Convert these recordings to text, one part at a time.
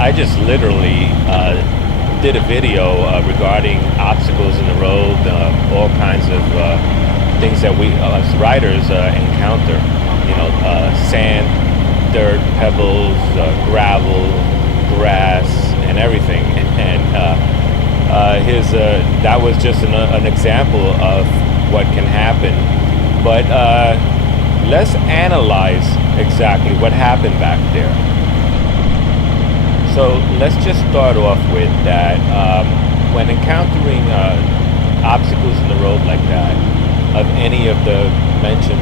I just literally did a video regarding obstacles in the road, all kinds of things that we as riders encounter. Sand, dirt, pebbles, gravel, grass, and everything. And that was just an example of what can happen. But let's analyze exactly what happened back there. So let's just start off with that. When encountering obstacles in the road like that, of any of the mentioned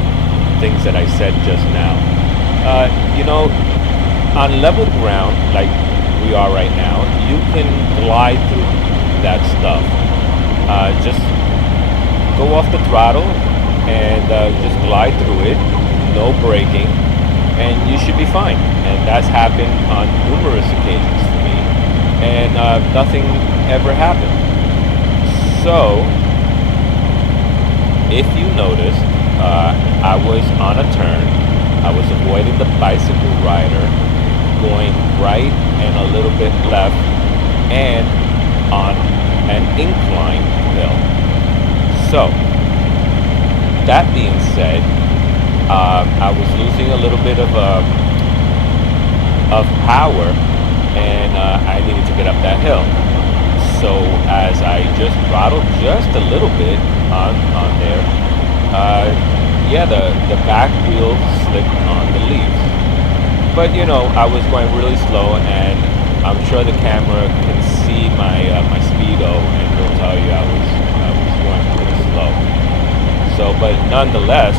things that I said just now, on level ground like we are right now, you can glide through that stuff. Just go off the throttle and just glide through it, no braking, and you should be fine. And that's happened on numerous occasions for me, and nothing ever happened. So if you noticed, I was on a turn. I was avoiding the bicycle rider, going right and a little bit left, and on an incline hill. So that being said, I was losing a little bit of power, and I needed to get up that hill. So as I just throttled just a little bit on there, the back wheel slipped on the leaves. But I was going really slow, and I'm sure the camera can see my speedo, and it'll tell you I was going pretty slow. So, but nonetheless,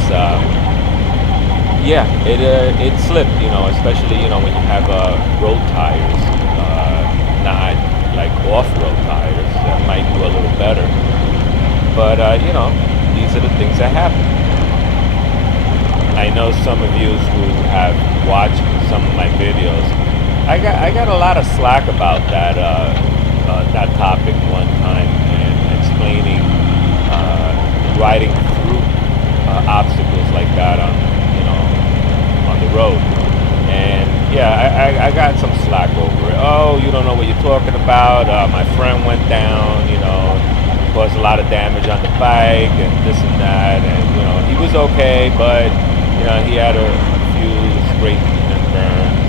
it slipped. Especially when you have road tires, not like off-road tires that might do a little better. But these are the things that happen. I know some of you who have watched some of my videos. I got a lot of slack about that topic one time, and explaining riding through obstacles like that on the road. And I got some slack over it. Oh, you don't know what you're talking about. My friend went down, caused a lot of damage on the bike and this and that, and he was okay, but he had a few scrapes and burns,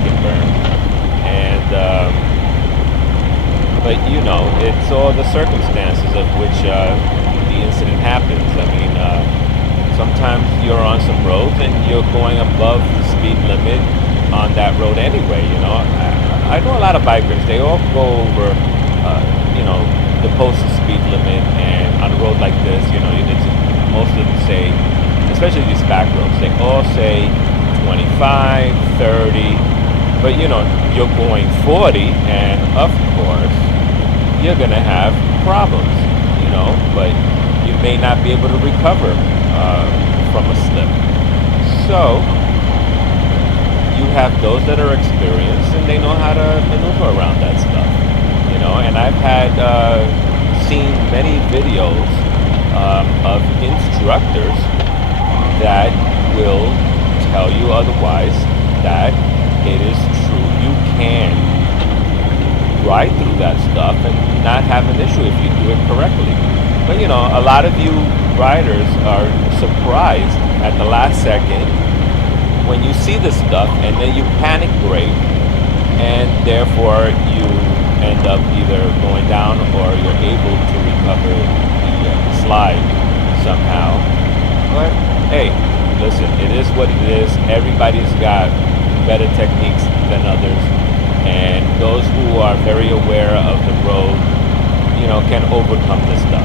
skin burns, and but it's all the circumstances of which the incident happens. I mean, sometimes you're on some roads and you're going above the speed limit on that road anyway. I know a lot of bikers. They all go over, the posted speed limit, and on a road like this, most of them say, especially these back roads, they all say 25, 30, but you're going 40, and of course you're gonna have problems, but you may not be able to recover from a slip. So you have those that are experienced, and they know how to maneuver around that stuff, and I've had seen many videos of instructors that will tell you otherwise, that it is true. You can ride through that stuff and not have an issue if you do it correctly. But a lot of you riders are surprised at the last second when you see this stuff, and then you panic brake, and therefore you end up either going down or you're able to recover the slide somehow. But hey, listen, it is what it is. Everybody's got better techniques than others, and those who are very aware of the road, can overcome this stuff.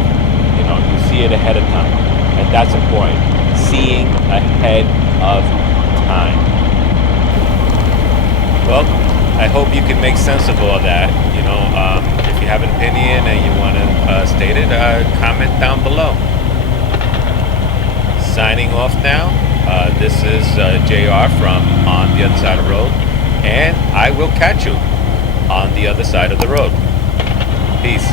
You see it ahead of time, and that's important. Seeing ahead of time. Well, I hope you can make sense of all that. If you have an opinion and you want to state it, comment down below. Signing off now. This is JR from On the Other Side of the Road, and I will catch you on the other side of the road. Peace.